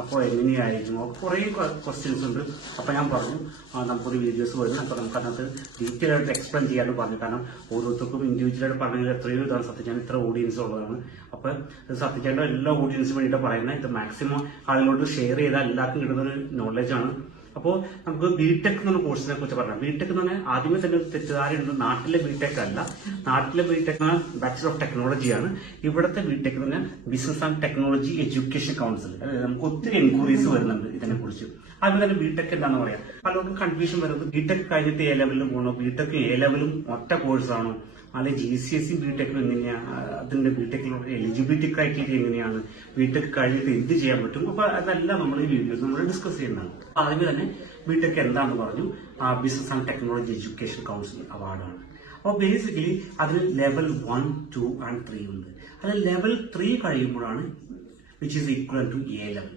അപ്പോൾ എങ്ങനെയായിരിക്കും, കുറേ ക്വസ്റ്റ്യൻസ് ഉണ്ട്. അപ്പോൾ ഞാൻ പറഞ്ഞു നമുക്കൊരു വീഡിയോസ് വരും, അപ്പോൾ നമുക്ക് അതിനകത്ത് ഡീറ്റെയിൽ ആയിട്ട് എക്സ്പ്ലെയിൻ ചെയ്യാണ്ട് പറഞ്ഞു. കാരണം ഓരോരുത്തർക്കും ഇൻഡിവിജ്വലായിട്ട് പറഞ്ഞാൽ എത്രയോ ഇതാണ് സത്യചാൻ ഇത്ര ഓഡിയൻസ് ഉള്ളതാണ്. അപ്പോൾ സത്യചാൻ്റെ എല്ലാ ഓഡിയൻസിന് വേണ്ടിയിട്ട് പറയുന്നത് ഇത് മാക്സിമം ആളുകളോട് ഷെയർ ചെയ്താൽ എല്ലാവർക്കും കിട്ടുന്നൊരു നോളജാണ്. അപ്പോൾ നമുക്ക് ബിടെക് എന്നുള്ള കോഴ്സിനെ കുറിച്ച് പറയാം. ബിടെക് എന്ന് പറഞ്ഞാൽ ആദ്യമേ തന്നെ ഒരു തെറ്റിദ്ധാരണയുണ്ട്. നാട്ടിലെ ബിടെക് അല്ല, നാട്ടിലെ ബിടെക് ബാച്ചലർ ഓഫ് ടെക്നോളജിയാണ്. ഇവിടുത്തെ ബിടെക് എന്ന് പറഞ്ഞാൽ business and technology education council. അതായത് നമുക്ക് ഒത്തിരി എൻക്വയറീസ് വരുന്നുണ്ട് ഇതിനെ കുറിച്ച്. അതുപോലെ തന്നെ ബിടെക് എന്താണെന്ന് പറയാം. പലർക്കും കൺഫ്യൂഷൻ വരുന്നത് ബിടെക് കഴിഞ്ഞിട്ട് എ ലെവലിൽ പോകണോ, ബിടെക് എ ലെവലും ഒറ്റ കോഴ്സാണോ, അല്ലെങ്കിൽ GCSE ബിടെക്കിലും എങ്ങനെയാണ്, അതിന്റെ ബിടെക്കിലുള്ള എലിജിബിലിറ്റി ക്രൈറ്റീരിയ എങ്ങനെയാണ്, ബിടെക് കഴിഞ്ഞിട്ട് എന്ത് ചെയ്യാൻ പറ്റും. അപ്പൊ അതെല്ലാം നമ്മൾ ഈ വീഡിയോസ് നമ്മൾ ഡിസ്കസ് ചെയ്യുന്നതാണ്. ആദ്യമേ തന്നെ ബിടെക് എന്താണെന്ന് പറഞ്ഞു. Business and technology education council അവാർഡാണ്. അപ്പോൾ ബേസിക്കലി അതിൽ ലെവൽ 1, 2 and 3 ഉണ്ട്. അതിൽ ലെവൽ 3 കഴിയുമ്പോഴാണ് which is equal to a level.